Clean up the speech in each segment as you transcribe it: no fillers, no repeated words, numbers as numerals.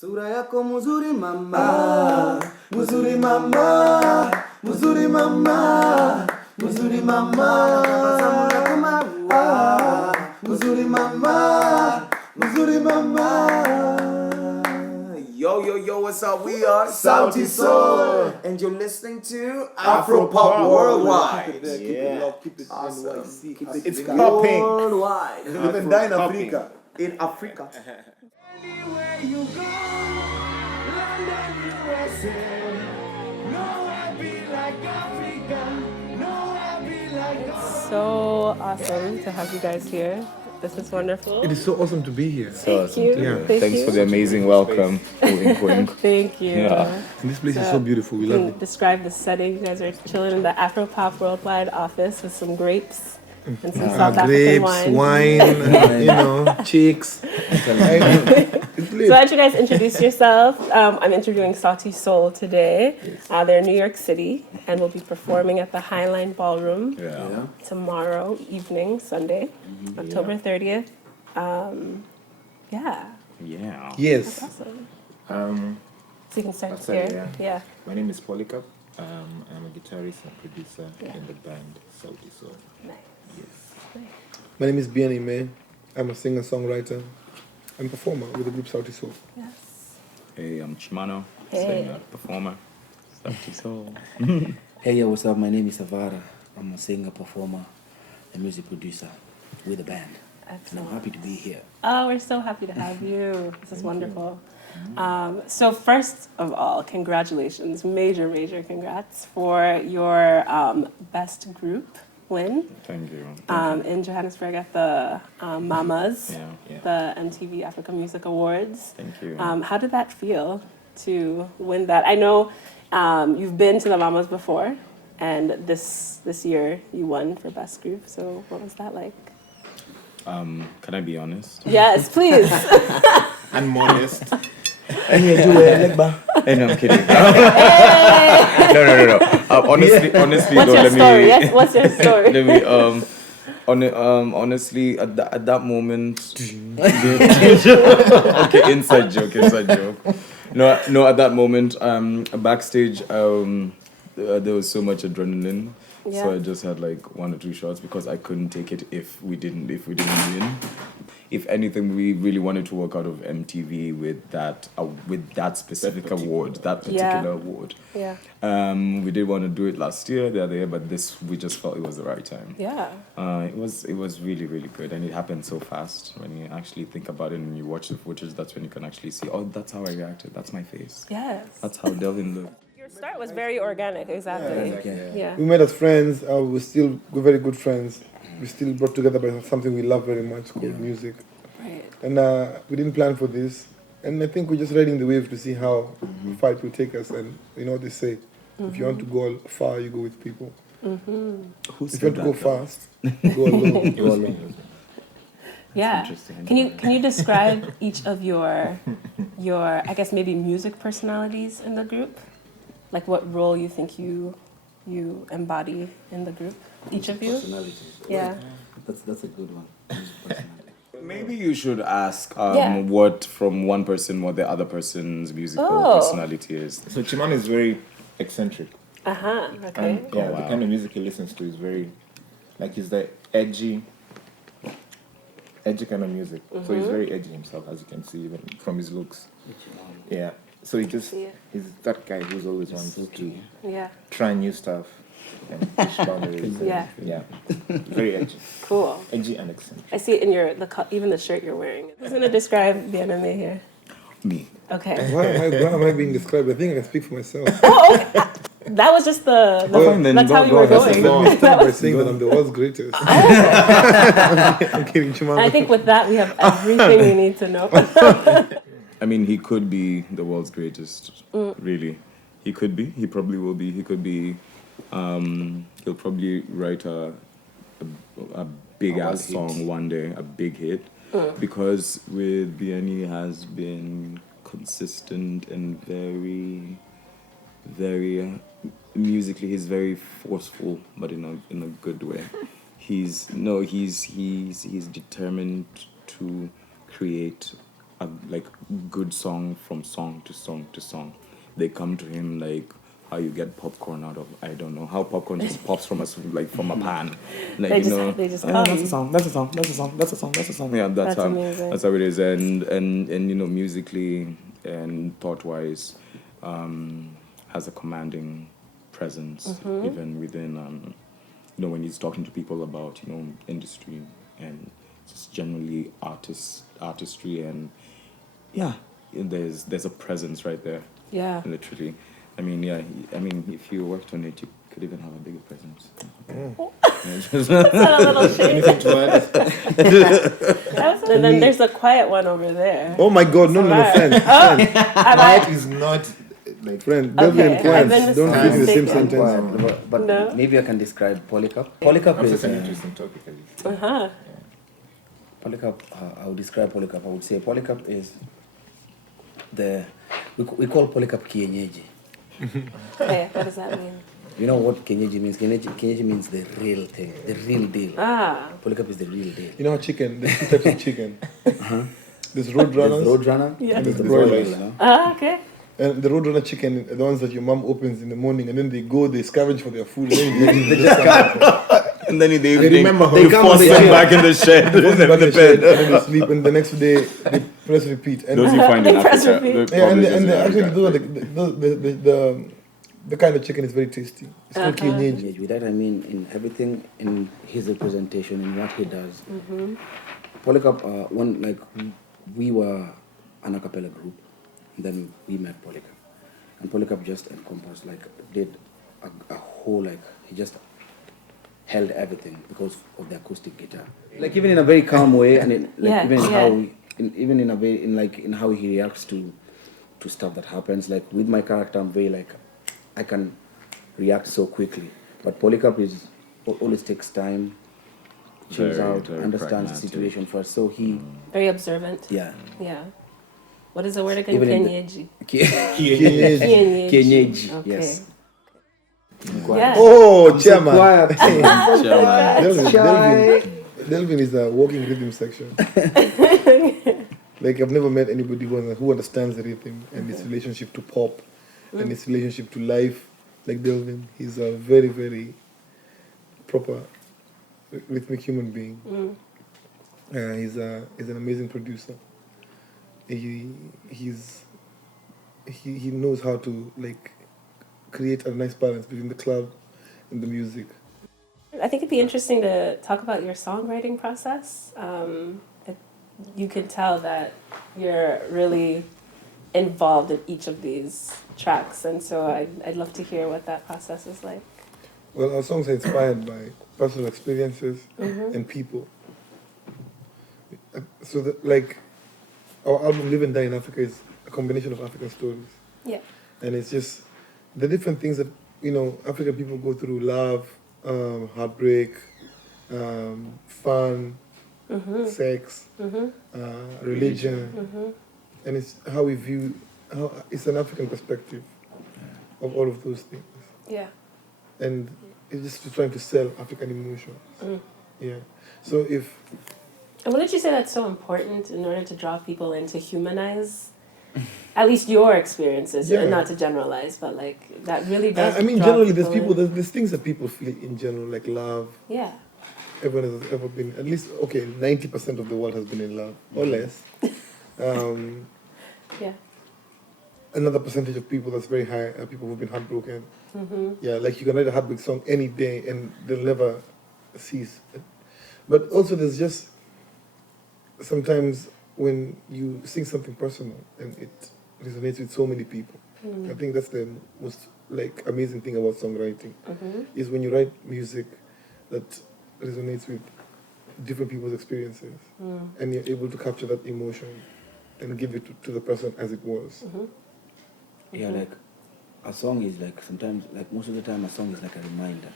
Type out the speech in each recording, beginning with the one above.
Sura yako mzuri mama, mzuri mama, mzuri mama, mzuri mama, tabasamu lako maua, mzuri mama, mzuri mama. Yo, yo, yo, what's up? We are Sauti Sol, and you're listening to Afropop Worldwide. Keep it locked, keep it awesome. NYC. It's popping. worldwide. Even die in Africa. In Africa. Anywhere you go, London, USA. No, I be like Africa. No, I be like Africa. So awesome to have you guys here. This is wonderful. It is so awesome to be here. Thank you. Yeah. Thanks for the amazing welcome. Thank you. Yeah. And this place is so beautiful. We love it. Describe the setting. You guys are chilling in the Afropop Worldwide office with some grapes and some South African Grapes, wine. wine, chicks. It's So lit. why don't you guys introduce yourself? I'm interviewing Sauti Sol today. They're in New York City and will be performing at the Highline Ballroom tomorrow evening, Sunday, October 30th. Yeah. Yeah. Yes. Awesome. So you can start I'll start, here. Yeah. My name is Polycarp. I'm a guitarist and producer in the band Sauti Sol. Nice. My name is Biani May. I'm a singer-songwriter and performer with the group Sauti Sol. Yes. Hey, I'm Chimano, Hey. singer, performer. Sauti Sol. Hey, yo, what's up? My name is Savara. I'm a singer, performer, and music producer with a band. And Excellent. I'm happy to be here. Oh, we're so happy to have you. This is wonderful. So first of all, congratulations, major congrats for your best group win Thank you. in Johannesburg at the Mamas, Yeah. the MTV Africa Music Awards. Thank you. How did that feel to win that? I know you've been to the Mamas before, and this year you won for best group. So what was that like? Can I be honest? Yes, please. And modest. Hey, no, I'm kidding. No. Honestly, What's don't your let story? me. Yes, what's your story? Let me. Honestly, at that moment. Okay, inside joke. No. At that moment, backstage, there was so much adrenaline. Yeah. So I just had like 1 or 2 shots because I couldn't take it if we didn't win. If anything, we really wanted to work out of MTV with that specific award, that particular award. Yeah. We did want to do it last year, the other year, but this we just felt it was the right time. Yeah. It was really good, and it happened so fast. When you actually think about it and you watch the footage, that's when you can actually see, oh, that's how I reacted. That's my face. Yes. That's how Delvin looked. Your start was very organic, exactly. Yeah. We met as friends. We're very good friends. We still brought together by something we love very much called music. Right. And we didn't plan for this. And I think we're just riding the wave to see how the fight will take us. And you know what they say, if you want to go far, you go with people. If you want to go fast, go alone. Yeah. interesting. Can you describe each of your I guess maybe music personalities in the group? Like what role you think you embody in the group? Each of you? Personalities. Yeah. That's a good one. Personality. Maybe you should ask Yeah. what from one person what the other person's musical Oh. personality is. So Chimano is very eccentric. Uh-huh. Okay. And the kind of music he listens to is very, like he's the edgy kind of music. So he's very edgy himself, as you can see even from his looks. Yeah. So he's that guy who's always wants to Yeah. try new stuff and push boundaries. Yeah. Yeah. Very edgy. Cool. Edgy and eccentric. I see it in even the shirt you're wearing. Who's gonna describe the anime here? Me. Okay. Why am I being described? I think I can speak for myself. That was just Fine, then that's how you were go going. ahead. Let me start by saying that I'm the world's greatest. I'm kidding, And Chimano. I think with that we have everything we need to know. I mean, he could be the world's greatest. Really, he could be. He probably will be. He could be. He'll probably write a big ass song one day, a big hit, because with Biani has been consistent and very musically. He's very forceful, but in a good way. He's determined to create like good song from song to song to song. They come to him like how you get popcorn out of, I don't know, how popcorn just pops from from a pan. Like, They just "Oh, come. that's a song, that's a song, that's a song, that's a song, that's a song. Yeah, That's amazing. that's how it is. And musically and thought wise, has a commanding presence even within when he's talking to people about industry and just generally artistry, and there's a presence right there. Yeah. Literally. I mean, if you worked on it, you could even have a bigger presence. That's not a little shade. Anything to add? And then there's a quiet one over there. Oh my God, no, friend. Quiet is not like Friend, Delvin and I've been Quiet don't fit in the same mistaken. sentence. But No. maybe I can describe Polycarp. Polycarp that's is an interesting topic. Polycarp. I would describe Polycarp. I would say Polycarp is we call Polycarp kienyeji. Okay, what does that mean? You know what kienyeji means? Kienyeji means the real thing, the real deal. Polycarp is the real deal. You know how chicken, there's two types of chicken. There's road There's runners Roadrunner Yeah. and there's the Broilers. broilers. Okay. and the road runner chicken are the ones that your mom opens in the morning and then they scavenge for their food and then they just come And then in the They evening, remember they how- force they them come back in the shed. back in the the shed, bed. and then they sleep and the next day they press repeat. And Those you find in They press Africa. repeat. the yeah, and, publishers and in actually Africa. those are the kind of chicken is very tasty. It's called kienyeji. With that I mean in everything in his representation, in what he does. Polycarp, we were an a cappella group, and then we met Polycarp. And Polycarp just encompassed, did a whole, he just held everything because of the acoustic guitar. Even in a very calm way, and in how he reacts to stuff that happens. With my character, I'm very I can react so quickly. But Polycarp always takes time, chills Very, out, very understands pragmatic. the situation first. So he, Very observant. yeah. Yeah. What is the word again? Even in the- Kienyeji. Kienyeji. Kienyeji, Okay. yes. Yeah. Oh, chairman. Quiet. Delvin is a walking rhythm section. I've never met anybody who understands the rhythm and its relationship to pop and its relationship to life like Delvin. He's a very, very proper rhythmic human being. He's an amazing producer. He knows how to create a nice balance between the club and the music. I think it'd be interesting to talk about your songwriting process. You can tell that you're really involved in each of these tracks, and so I'd love to hear what that process is like. Well, our songs are inspired by personal experiences and people. So our album Live and Die in Africa is a combination of African stories. Yeah. And it's just the different things that, African people go through: love, heartbreak, fun, sex, religion. And it's how we view, it's an African perspective of all of those things. Yeah. And it's just trying to sell African emotions. Yeah. So And wouldn't you say that's so important in order to draw people in, to humanize at least your experiences, Yeah. and not to generalize, but that really does. I mean, draw generally, there's in. there's things that people feel in general, like love. Yeah. Everyone has ever been, at least, 90% of the world has been in love, or less. Yeah. Another percentage of people that's very high are people who've been heartbroken. Yeah, you can write a heartbreak song any day and they'll never cease. But also there's just sometimes when you sing something personal and it resonates with so many people. I think that's the most amazing thing about songwriting is when you write music that resonates with different people's experiences and you're able to capture that emotion and give it to the person as it was. Yeah, a song is sometimes, most of the time, a song is a reminder.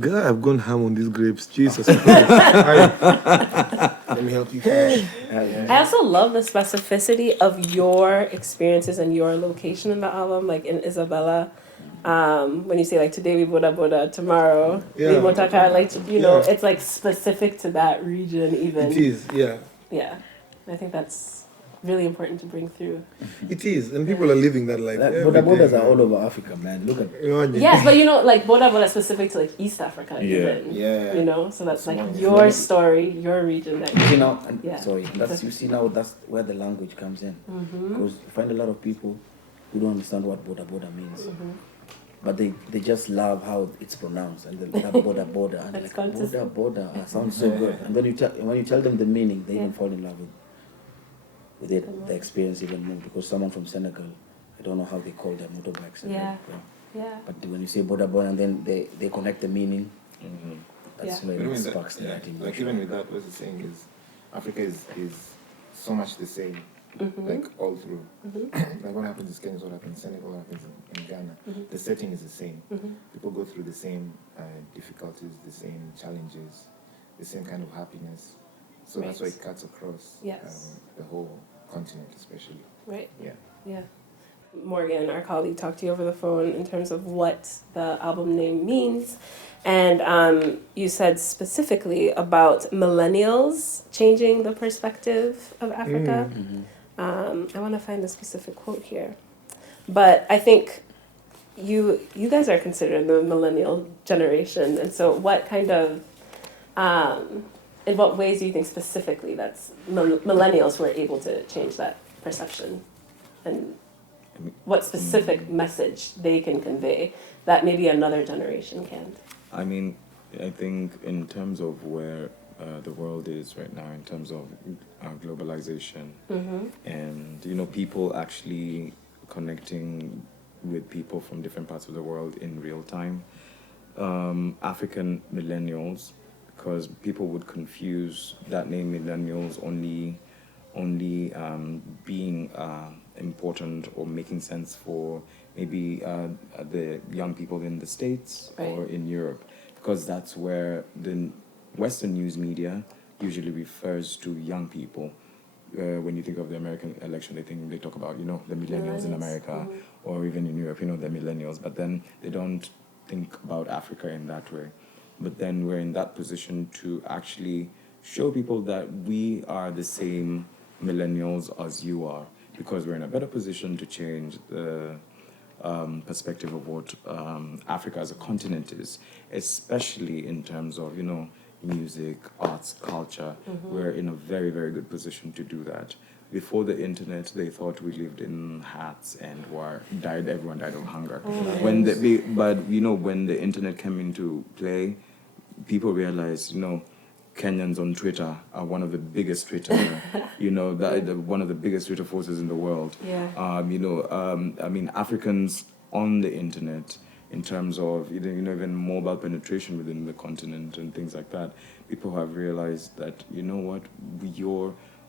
God, I've gone ham on these grapes. Jesus Christ. Let me help you finish. I also love the specificity of your experiences and your location in the album, like in Isabella. When you say today we Boda, tomorrow we Yeah. Motaka, Yeah. it's specific to that region even. It is, yeah. Yeah. I think that's really important to bring through. It is, and people are living that life. Like, every Boda Bodas day. are all over Africa, man. Look at Yes, but you know, like Boda Boda specific to like East Africa, Yeah. even. Yeah. You know, so that's like Small. your story, your region. That you see now, and Yeah. sorry, that's you see now that's where the language comes in. Because you find a lot of people who don't understand what Boda Boda means. But they just love how it's pronounced and they love Boda, and they're That's like consistent. Boda sounds so good. And when you tell them the meaning, they even fall in love with it, the experience even more. Because someone from Senegal, I don't know how they call their motorbikes. And Yeah. they- Yeah. But when you say Boda and then they connect the meaning, that's Yeah. when Even it that, sparks yeah, that like emotion. even with that, what you're saying is Africa is so much the same, like all through. Like what happens in Kenya is what happens in Senegal, what happens in Ghana. The setting is the same. People go through the same difficulties, the same challenges, the same kind of happiness. So that's why Right. it cuts across Yes. the whole continent, especially. Right. Yeah. Yeah. Morgan, our colleague, talked to you over the phone in terms of what the album name means. And you said specifically about millennials changing the perspective of Africa. I want to find a specific quote here. But I think you guys are considered the millennial generation. And so what kind of, in what ways do you think specifically that's millennials who are able to change that perception? And what specific message they can convey that maybe another generation can't? I mean, I think in terms of where the world is right now, in terms of globalization, and you know, people actually connecting with people from different parts of the world in real time. African millennials, because people would confuse that name millennials only being important or making sense for maybe the young people in the States or Right. in Europe, because that's where the Western news media usually refers to young people. When you think of the American election, they talk about, you know, the millennials in America, or even in Europe, you know, the millennials, but then they don't think about Africa in that way. But then we're in that position to actually show people that we are the same millennials as you are, because we're in a better position to change the perspective of what Africa as a continent is, especially in terms of, you know, music, arts, culture. We're in a very, very good position to do that. Before the internet, they thought we lived in hats and everyone died of hunger. But you know, when the internet came into play, people realized, you know, Kenyans on Twitter are one of the biggest Twitter, you know, one of the biggest Twitter forces in the world. Yeah. You know, I mean, Africans on the internet, in terms of, you know, even mobile penetration within the continent and things like that, people have realized that, you know what,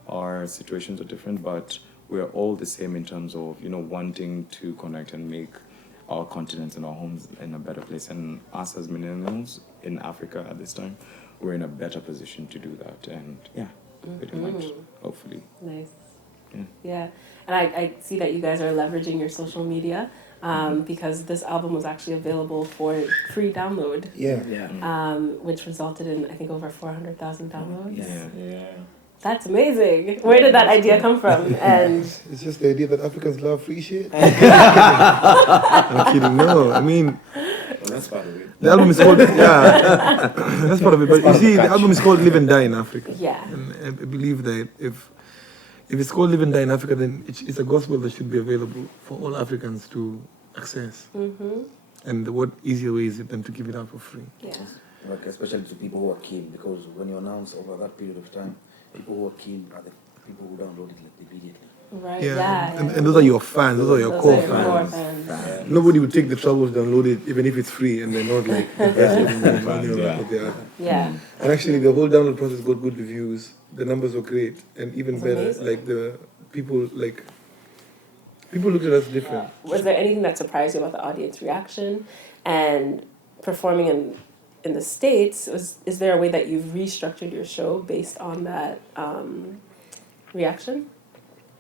our situations are different, but we're all the same in terms of, you know, wanting to connect and make our continents and our homes in a better place. And us as millennials in Africa at this time, we're in a better position to do that. And yeah, pretty much, hopefully. Nice. Yeah. Yeah. And I see that you guys are leveraging your social media because this album was actually available for free download, Yeah. which resulted in, I think, over 400,000 downloads. Yeah. That's amazing. Where did that idea come from? And It's just the idea that Africans love free shit. I'm kidding. No, I mean, That's part of it. the album is called, that's part of it. But you see, the album is called Live and Die in Africa. yeah. And I believe that if it's called Live and Die in Africa, then it's a gospel that should be available for all Africans to access. And what easier way is it than to give it out for free? Yeah. Like, especially to people who are keen, because when you announce over that period of time, people who are keen are the people who download it like immediately. Right. Yeah. Yeah. And those are your fans, those are your Those core are your core fans. fans. Nobody would take the trouble to download it, even if it's free, and they're not like invested in the money or Yeah. what they are. Yeah. And actually, the whole download process got good reviews. The numbers were great, and even That's better, amazing. like people looked at us different. Was there anything that surprised you about the audience reaction and performing in the States? Is there a way that you've restructured your show based on that reaction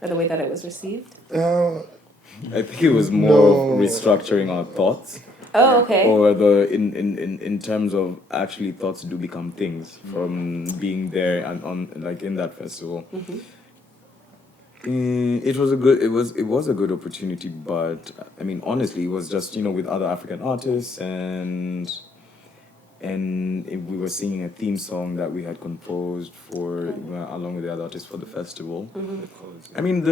or the way that it was received? I think it was more of restructuring our thoughts. Oh, okay. Or in terms of actually thoughts do become things from being there and on like in that festival. It was a good opportunity, but I mean, honestly, it was just with other African artists, and we were singing a theme song that we had composed for along with the other artists for the festival. I mean,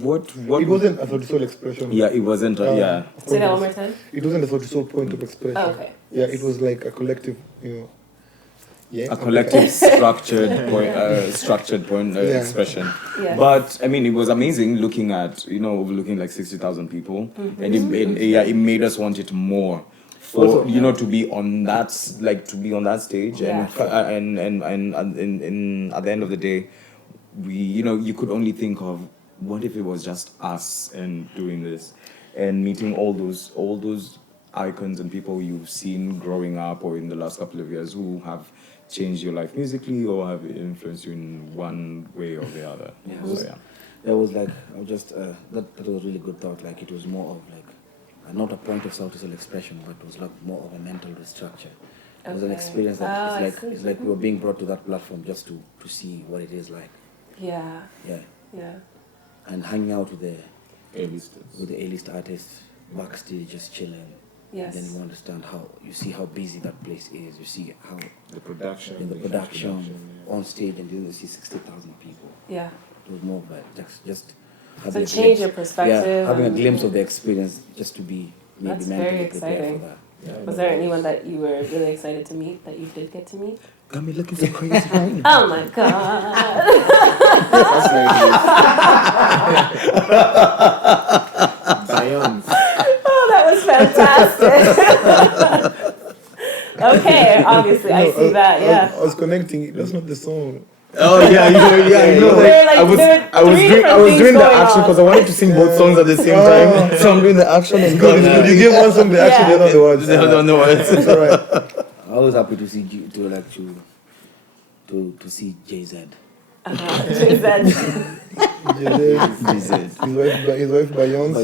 what It wasn't a Sauti Sol expression. Yeah, it wasn't. Say that one more time. It wasn't a Sauti Sol point of expression. Oh, okay. Yeah, it was like a collective, a collective structured point expression. Yeah. But I mean, it was amazing looking at overlooking like 60,000 people, and it made us want it more. For Also, to be on that stage, Yeah. and at the end of the day, you could only think of what if it was just us and doing this, and meeting all those icons and people you've seen growing up or in the last couple of years who have changed your life musically or have influenced you in one way or the other. So yeah. That was like, that was a really good thought. Like, it was more of like, not a point of Sauti Sol expression, but it was like more of a mental restructure. It was an experience that it's like we were being brought to that platform just to see what it is like. Yeah. Yeah. Yeah. And hanging out with the A-listers. A-list artists backstage, just chilling. Yes. Then you understand you see how busy that place is. You see how The production. in the production on stage, and then you see 60,000 people. Yeah. It was more of like just So having a change glimpse. your perspective. Yeah, having a and- glimpse of the experience, just to be maybe That's mentally very prepared exciting. for that. Yeah. Was there anyone that you were really excited to meet that you did get to meet? Got me looking so crazy right now. Oh my god. Zions. Oh, that was fantastic. Okay, obviously I see that. Yeah. I was connecting. That's not the song. Oh yeah, I know. There were, like, I was there were three different things doing the going action on. because I wanted to sing both songs at the same time. So I'm doing the action and Good, it's good. You give one song the action, the other the words. I don't know what. It's alright. I was happy to see to see JZ. She said, His wife Beyonce.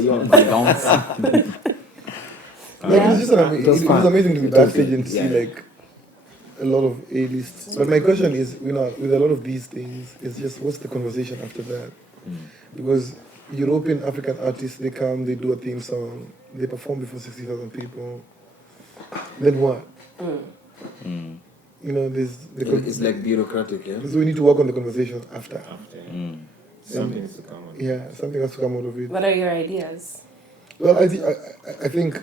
Like, Yeah. it's just it was amazing to be backstage and see Yeah. like a lot of A-lists. But my question is, with a lot of these things, it's just what's the conversation after that? Because European African artists, they come, they do a theme song, they perform before 60,000 people. Then what? It's like bureaucratic, yeah. So we need to work on the conversation after. Something needs to come on. Yeah, something has to come out of it. what are your ideas? Well, I think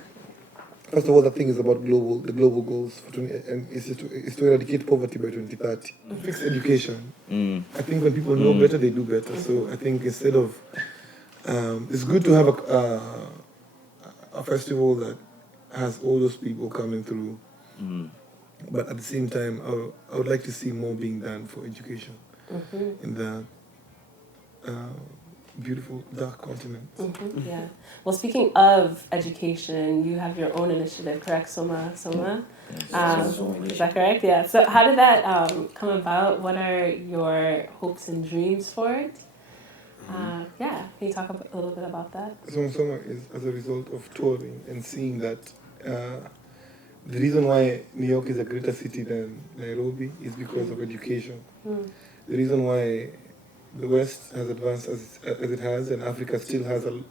first of all, the thing is about the global goals for and it's to eradicate poverty by 2030. Fix education. I think when people know better, they do better. So I think instead of it's good to have a festival that has all those people coming through. But at the same time, I would like to see more being done for education in the beautiful dark continent. Yeah. Well, speaking of education, you have your own initiative, correct, Soma? Is that correct? Yeah. So how did that come about? What are your hopes and dreams for it? Yeah. Can you talk a little bit about that? Soma is as a result of touring and seeing that the reason why New York is a greater city than Nairobi is because of education. The reason why the West has advanced as it has, and Africa still has a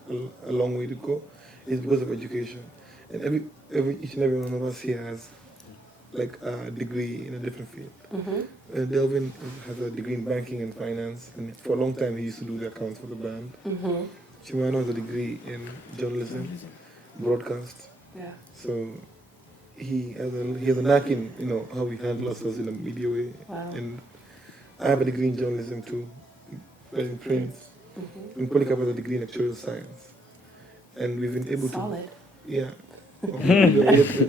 long way to go, is because of education. And each and every one of us here has like a degree in a different field. Delvin has a degree in banking and finance, and for a long time he used to do the accounts for the band. Chimano has a degree in journalism, broadcast. Yeah. So he has a knack in how we handle ourselves in a media way. Wow. And I have a degree in journalism too, in print. And Polycarp has a degree in actuarial science. And we've been able Solid. to. Yeah.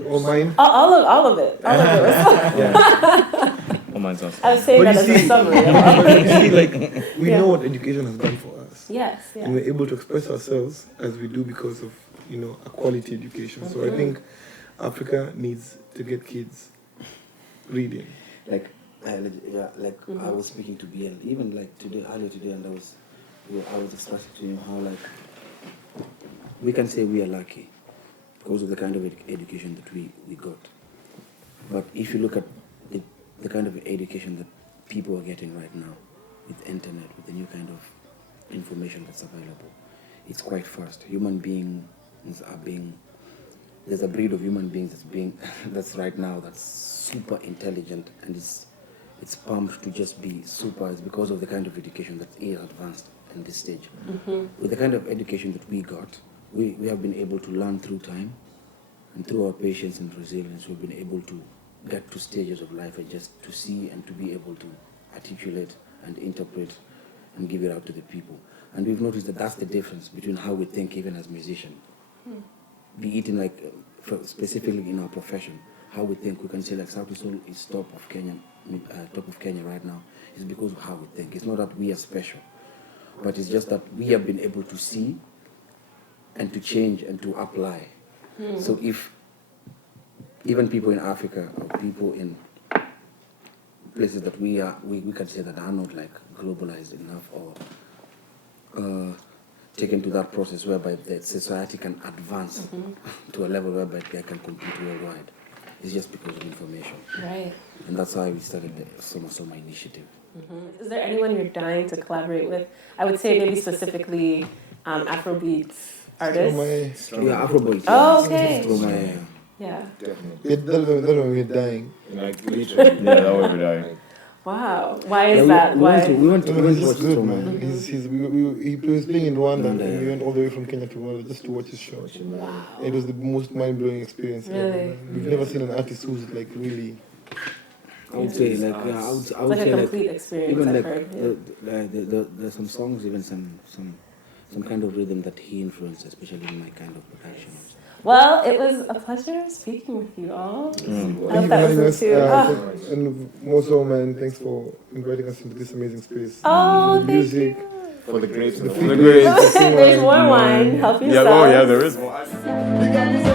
Or mine. All of it. All of it was Oh, mine's awesome. I was saying But that you as a see- summary. But you see, like, we Yeah. know what education has done for us. Yes. And Yeah. we're able to express ourselves as we do because of, a quality education. So I think Africa needs to get kids reading. Like, I was speaking to BL, even like earlier today, and I was expressing to him how like we can say we are lucky because of the kind of education that we got. But if you look at the kind of education that people are getting right now with internet, with the new kind of information that's available. It's quite fast. Human beings are being, there's a breed of human beings that's right now that's super intelligent, and it's pumped to just be super. It's because of the kind of education that is advanced in this stage. With the kind of education that we got, we have been able to learn through time, and through our patience and resilience, we've been able to get to stages of life and just to see and to be able to articulate and interpret and give it out to the people. And we've noticed that that's the difference between how we think even as musicians. Be it in specifically in our profession, how we think. We can say like Sauti Sol is top of Kenya right now. It's because of how we think. It's not that we are special, but it's just that we have been able to see and to change and to apply. So if even people in Africa or people in places that we can say that are not like globalized enough or taken to that process whereby the society can advance to a level whereby they can compete worldwide, it's just because of information. Right. And that's why we started the Soma initiative. Is there anyone you're dying to collaborate with? I would say maybe specifically Afrobeat artists. Yeah, Afrobeat. Oh, okay. Yeah. Yeah, that one we're dying. Like literally. Yeah, that would be dying. Wow. Why is that? Why? We went to He's watch just good, Soma. man. He was playing in Rwanda, and we went all the way from Kenya to Rwanda just to watch his show. It was the most mind-blowing experience ever. Really? Man. We've never seen an artist who's like really. I would say like I would It's say like a like complete experience. even I've like heard. there's some songs, even some kind of rhythm that he influenced, especially in my kind of percussion. Well, it was a pleasure speaking with you all. I Thank you hope for that having was us. too. And also, man, thanks for inviting us into this amazing space. Oh, The thank music, you. For the grapes and the the grapes. the There's more wine. Help yourself. Yeah, oh yeah, there is more. Big up yourself.